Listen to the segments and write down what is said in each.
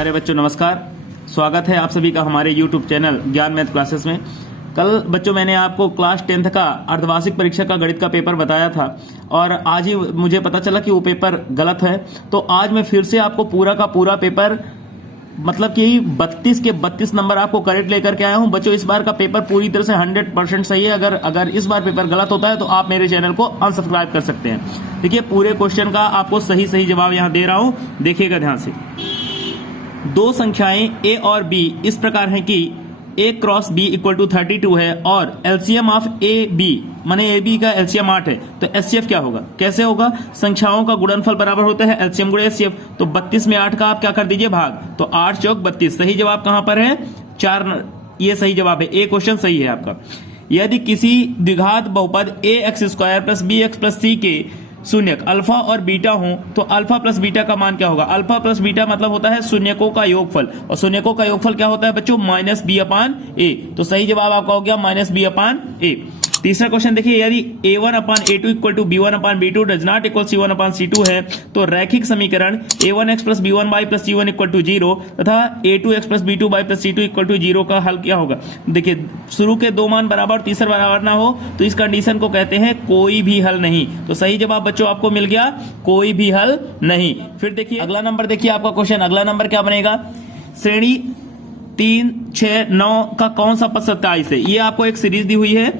प्यारे बच्चों नमस्कार। स्वागत है आप सभी का हमारे YouTube चैनल ज्ञान मैथ क्लासेस में। कल बच्चों मैंने आपको क्लास 10th का अर्धवार्षिक परीक्षा का गणित का पेपर बताया था और आज ही मुझे पता चला कि वो पेपर गलत है। तो आज मैं फिर से आपको पूरा का पूरा पेपर मतलब कि 32 के 32 नंबर आपको करेक्ट लेकर के आया हूं। बच्चों इस बार का पेपर पूरी तरह से 100% सही है। अगर इस बार पेपर गलत होता है तो आप मेरे चैनल को अनसब्सक्राइब कर सकते हैं। देखिए पूरे क्वेश्चन का आपको सही जवाब यहां दे रहा हूं, देखिएगा ध्यान से। दो संख्याएं a और b इस प्रकार हैं कि a cross b equal to 32 है और एलसीएम ऑफ a b माने a b का एलसीएम 8 है। तो एचसीएफ क्या होगा, कैसे होगा? संख्याओं का गुणनफल बराबर होता है एलसीएम गुणे एचसीएफ। तो 32 में 8 का आप क्या कर दीजिए भाग, तो 8 चौक 32। सही जवाब कहां पर है? 4। ये सही जवाब है, ए क्वेश्चन सही है आपका। यदि किसी द्विघात बहुपद ax² plus bx plus c के शून्यक अल्फा और बीटा हो तो अल्फा प्लस बीटा का मान क्या होगा? अल्फा प्लस बीटा मतलब होता है शून्यकों का योगफल, और शून्यकों का योगफल क्या होता है बच्चों? माइनस बी अपान ए। तो सही जवाब आपका हो गया माइनस बी अपान ए। तीसरा क्वेश्चन देखिए, यदि a1 upon a2 equal to b1 upon b2 does not equal c1 upon c2 है तो रैखिक समीकरण a1x plus b1y plus c1 equal to 0 तथा a2x plus b2y plus c2 equal to 0 का हल क्या होगा? देखिए शुरू के दो मान बराबर और तीसरा बराबर ना हो तो इस कंडीशन को कहते हैं कोई भी हल नहीं। तो सही जवाब बच्चों आपको मिल गया, कोई भी हल नहीं। फिर देखिए अगला नंबर, देखिए आपका क्वेश्चन अगला नंबर क्या बनेगा? श्रेणी 3, 6, 9 का कौन सा पद 27 है? ये आपको एक सीरीज दी हुई है।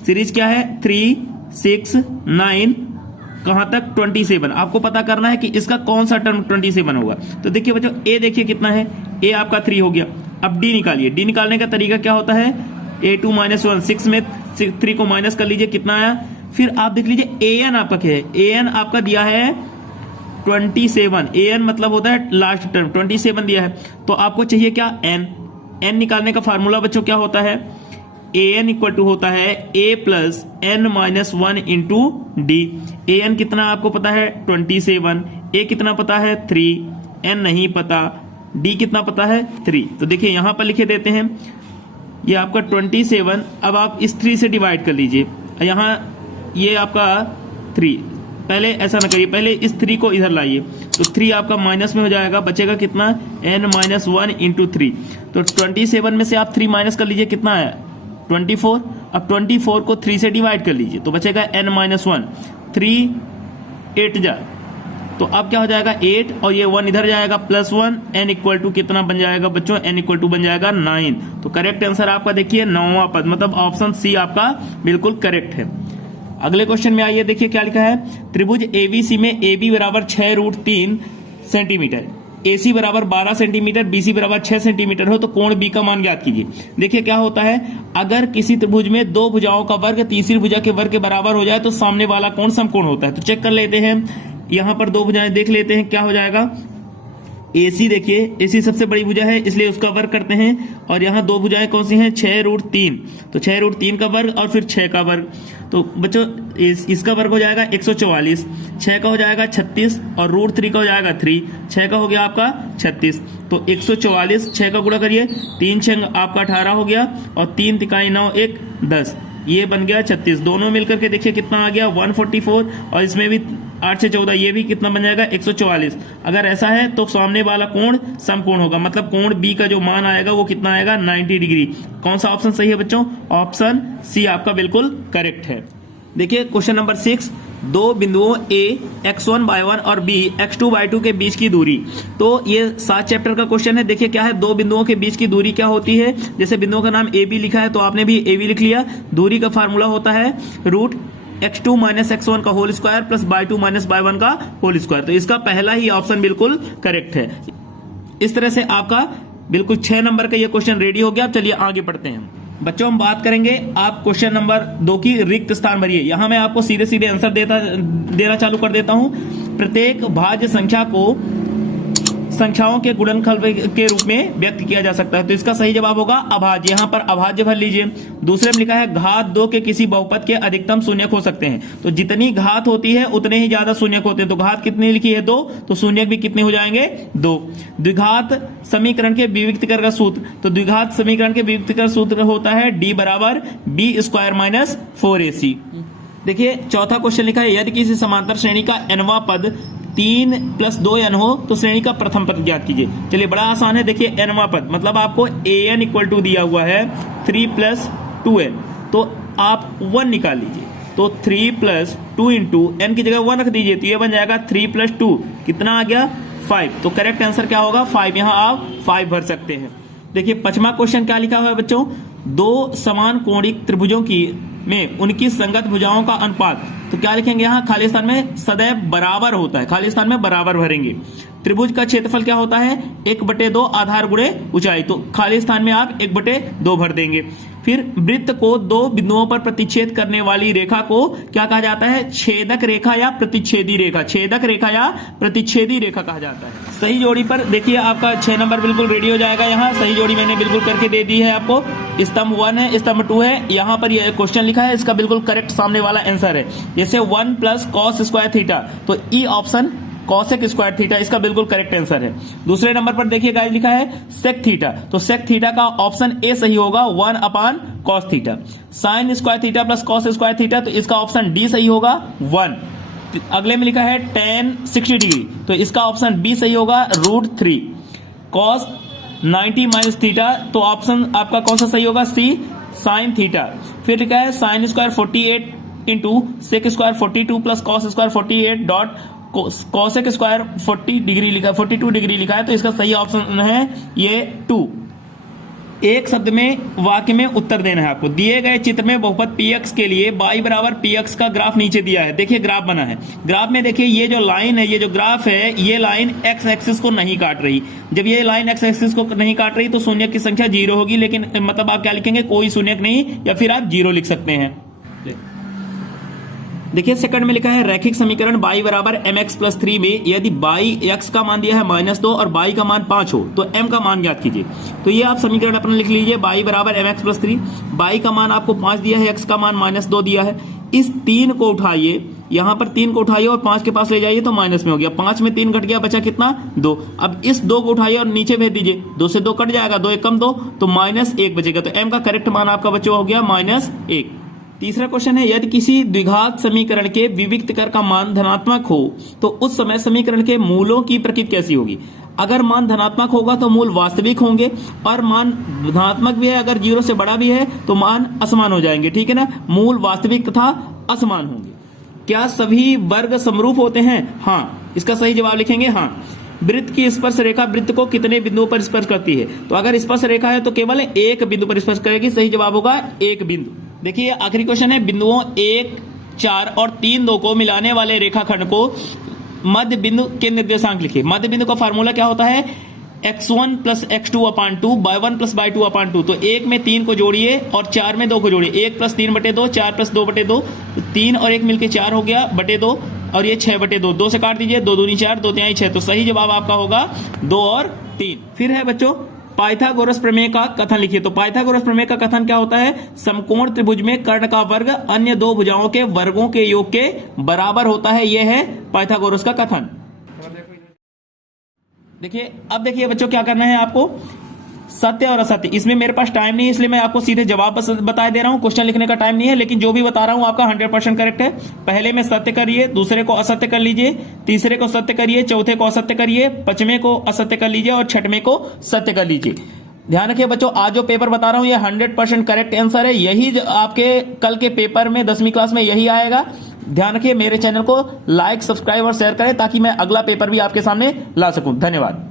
सीरीज क्या है? 3, 6, 9 कहां तक? 27। आपको पता करना है कि इसका कौन सा टर्म 27 होगा। तो देखिए बच्चों ए देखिए कितना है, ए आपका 3 हो गया। अब डी निकालिए। डी निकालने का तरीका क्या होता है? a2 माइनस 1, 6 में 3 को माइनस कर लीजिए, कितना आया? फिर आप देख लीजिए an आपका क्या है? an आपका दिया है 27। an मतलब होता है लास्ट टर्म, 27 दिया है। तो आपको चाहिए क्या? n निकालने का फार्मूला बच्चों क्या होता है? an इक्वल टू होता है a plus n minus 1 into D. an कितना आपको पता है? 27। a कितना पता है? 3। n नहीं पता। d कितना पता है? 3। तो देखिए यहां पर लिखे देते हैं, ये आपका 27। अब आप इस 3 से डिवाइड कर लीजिए। यहां ये आपका 3, पहले ऐसा ना करिए, पहले इस 3 को इधर लाइए। तो 3 आपका माइनस में हो जाएगा, बचेगा कितना? n minus 1 into 3। तो 27 में से आप 3 माइनस कर लीजिए, कितना आया? 24। अब 24 को 3 से डिवाइड कर लीजिए तो बचेगा n माइनस 1। 3 8 जा, तो अब क्या हो जाएगा? 8 और ये 1 इधर जाएगा प्लस 1। n इक्वल टू कितना बन जाएगा बच्चों? n इक्वल टू बन जाएगा 9। तो करेक्ट आंसर आपका देखिए 9वां पद, मतलब ऑप्शन सी आपका बिल्कुल करेक्ट है। अगले क्वेश्चन में आइए, देखिए क्या लिखा है? त्रिभुज एबीसी में AB बराबर 6√3 सेंटीमीटर, AC बराबर 12 सेंटीमीटर, BC बराबर 6 सेंटीमीटर हो तो कोण B का मान ज्ञात कीजिए। देखिए क्या होता है, अगर किसी त्रिभुज में दो भुजाओं का वर्ग तीसरी भुजा के वर्ग के बराबर हो जाए तो सामने वाला कोण समकोण होता है। तो चेक कर लेते हैं, यहां पर दो भुजाएं देख लेते हैं क्या हो जाएगा। AC देखिए, AC सबसे बड़ी भुजा है इसलिए उसका वर्ग करते हैं, और यहाँ दो भुजाएं कौन सी हैं? 6√3। तो 6√3 का वर्ग और फिर 6 का वर्ग। तो बच्चों इसका वर्ग हो जाएगा 144, 6 का हो जाएगा 36 और √3 का हो जाएगा 3। 6 का हो गया आपका 36। तो 144 6 का गुणा करिए, 3 6 आपका 18 हो गया और 3 तिकाई 9 1 10, ये बन गया 36। दोनों मिलकर के देखिए कितना आ गया? 144। और इसमें भी 8 से 14, ये भी कितना बन जाएगा? 144। अगर ऐसा है तो सामने वाला कोण समकोण होगा, मतलब कोण B का जो मान आएगा वो कितना आएगा? 90 डिग्री। कौन सा ऑप्शन सही है बच्चों? ऑप्शन सी आपका बिल्कुल करेक्ट है। देखिए क्वेश्चन नंबर 6, दो बिंदुओं A x1 y1 और B x2 y2 के बीच की दूरी। तो ये 7 चैप्टर का क्वेश्चन है। देखिए क्या है, दो बिंदुओं के बीच की दूरी क्या होती है? जैसे बिंदुओं का नाम AB लिखा है तो आपने भी AB लिख लिया। दूरी का फार्मूला होता है √x2 माइनस x1 का whole square plus y2 minus y1 का होल स्क्वायर। तो इसका पहला ही ऑप्शन बिल्कुल करेक्ट है। इस तरह से आपका बिल्कुल 6 नंबर का ये क्वेश्चन रेडी हो गया। अब चलिए आगे बढ़ते हैं बच्चों। हम बात करेंगे आप क्वेश्चन नंबर 2 की रिक्त स्थान भरिए। यहां मैं आपको सीधे आंसर देना चालू कर देता हूं। प्रत्येक भाज्य संख्या को संख्याओं के गुणनफल के रूप में व्यक्त किया जा सकता है। तो इसका सही जवाब होगा अभाज्य। यहां पर अभाज्य भर लीजिए। दूसरे में लिखा है घात 2 के किसी बहुपद के अधिकतम शून्यक हो सकते हैं। तो जितनी घात होती है उतने ही ज्यादा शून्यक होते हैं। तो घात कितनी लिखी है? 2, तो शून्यक भी कितने हो जाएंगे? 2। द्विघात समीकरण के विविक्तीकरण का सूत्र। तो द्विघात समीकरण के विविक्तीकरण सूत्र होता है D बराबर B² माइनस 4AC। देखिए चौथा क्वेश्चन लिखा है, यदि किसी समांतर श्रेणी का nवां पद 3 + 2n हो तो श्रेणी का प्रथम पद ज्ञात कीजिए। चलिए बड़ा आसान है, देखिए nवां पद मतलब आपको an = दिया हुआ है 3 + 2n, तो आप 1 निकाल लीजिए। तो 3 + 2 × n की जगह 1 रख दीजिए, तो ये बन जाएगा 3 + 2 कितना आ गया 5। तो करेक्ट आंसर क्या होगा 5, यहां आप 5 भर सकते हैं। देखिए 5वां क्वेश्चन क्या लिखा हुआ है बच्चों, दो समान कोणिक त्रिभुजों की में उनकी संगत भुजाओं का अनुपात, तो क्या लिखेंगे यहाँ खाली स्थान में सदैव बराबर होता है, खाली स्थान में बराबर भरेंगे। त्रिभुज का क्षेत्रफल क्या होता है 1/2 आधार गुणे ऊंचाई, तो खाली स्थान में आप 1/2 भर देंगे। फिर वृत्त को दो बिंदुओं पर प्रतिच्छेद करने वाली रेखा को क्या कहा जाता है, छेदक रेखा या प्रतिच्छेदी रेखा, छेदक रेखा या प्रतिच्छेदी रेखा कहा जाता है। सही जोड़ी पर देखिए आपका 6 नंबर बिल्कुल रेडी हो जाएगा। यहाँ सही जोड़ी मैंने बिल्कुल करके दे दी है आपको। स्तंभ 1 है, स्तंभ 2 है, यहाँ पर यह क्वेश्चन लिखा है, इसका बिल्कुल करेक्ट सामने वाला आंसर है। जैसे 1 + cos² θ, तो ई ऑप्शन cosec² θ इसका बिल्कुल करेक्ट आंसर है। दूसरे नंबर पर देखिए गाइस लिखा है sec θ, तो sec θ का ऑप्शन ए सही होगा 1/cos θ। sin² θ + cos² θ, तो इसका ऑप्शन डी सही होगा 1। अगले में लिखा है tan 60 डिग्री, तो इसका ऑप्शन बी सही होगा √3। cos 90 - θ, तो ऑप्शन आपका कौन सा सही होगा सी sin θ। फिर लिखा है sin² 48 × sec² 42 + cos² 48 dot cosec² 40 degree लिखा, 42 डिग्री लिखा है, तो इसका सही ऑप्शन है ये 2। एक शब्द में वाक्य में उत्तर देना है आपको। दिए गए चित्र में बहुपद px के लिए y = px का ग्राफ नीचे दिया है। देखिए ग्राफ बना है, ग्राफ में देखिए ये जो लाइन है, ये जो ग्राफ है, ये लाइन x एक्सिस को नहीं काट रही। जब ये लाइन x एक्सिस को नहीं काट रही तो शून्य की संख्या 0 होगी, लेकिन मतलब आप क्या लिखेंगे, कोई शून्य नहीं, या फिर आप 0 लिख सकते हैं। देखिए सेकंड में लिखा है रैखिक समीकरण y = mx + 3 में यदि x का मान दिया है -2 और y का मान 5 हो तो m का मान ज्ञात कीजिए। तो ये आप समीकरण अपना लिख लीजिए, y = mx + 3, y का मान आपको 5 दिया है, x का मान -2 दिया है। इस 3 को उठाइए, यहां पर 3 को उठाइए और 5 के पास ले जाइए तो माइनस में हो गया, 5 में 3 घट गया, बचा कितना 2। अब इस 2 को उठाइए और नीचे भेज दीजिए, 2 से 2 कट जाएगा, 2 = 1 2, तो -1 बचेगा। तो m का करेक्ट मान आपका बच्चों हो गया -1। तीसरा क्वेश्चन है यदि किसी द्विघात समीकरण के विविक्त कर का मान धनात्मक हो तो उस समय समीकरण के मूलों की प्रकृति कैसी होगी। अगर मान धनात्मक होगा तो मूल वास्तविक होंगे, और मान धनात्मक भी है अगर 0 से बड़ा भी है तो मान असमान हो जाएंगे, ठीक है ना। मूल वास्तविक तथा असमान होंगे। क्या सभी वर्ग समरूप होते हैं, हाँ, इसका सही जवाब लिखेंगे हाँ। वृत्त की स्पर्श रेखा वृत्त को कितने बिंदुओं पर स्पर्श करती है, तो अगर स्पर्श रेखा है तो केवल एक बिंदु पर स्पर्श करेगी, सही जवाब होगा एक बिंदु। देखिए आखिरी क्वेश्चन है, बिंदुओं 1, 4 और 3, 2 को मिलाने वाले रेखाखंड को मध्य बिंदु के निर्देशांक लिखिए। मध्य बिंदु का फार्मूला क्या होता है, x1 + x2/2 y1 + y2/2। तो 1 में 3 को जोड़िए और 4 में 2 को जोड़िए, 1 + 3/2, 4 + 2/2, 3 और 1 मिलके 4 हो गया /2, और ये 6/2, 2 से काट दीजिए, 2 दूनी 4, 2 तिहाई 6, तो सही जवाब आपका होगा 2 और 3। फिर है बच्चों पाइथागोरस प्रमेय का कथन लिखिए। तो पाइथागोरस प्रमेय का कथन क्या होता है, समकोण त्रिभुज में कर्ण का वर्ग अन्य दो भुजाओं के वर्गों के योग के बराबर होता है, यह है पाइथागोरस का कथन। देखिए अब देखिए बच्चों क्या करना है आपको, सत्य और असत्य। इसमें मेरे पास टाइम नहीं है इसलिए मैं आपको सीधे जवाब बता दे रहा हूं, क्वेश्चन लिखने का टाइम नहीं है, लेकिन जो भी बता रहा हूं आपका 100% करेक्ट है। पहले में सत्य करिए, दूसरे को असत्य कर लीजिए, तीसरे को सत्य करिए, चौथे को असत्य करिए, पांचवें को असत्य कर लीजिए और छठवें को सत्य कर लीजिए। ध्यान रखिए बच्चों, आज जो पेपर बता रहा हूं ये 100% करेक्ट आंसर है, यही आपके कल के पेपर में 10वीं क्लास में यही आएगा। ध्यान रखिए, मेरे चैनल को लाइक, सब्सक्राइब और शेयर करें ताकि मैं अगला पेपर भी आपके सामने ला सकूं। धन्यवाद।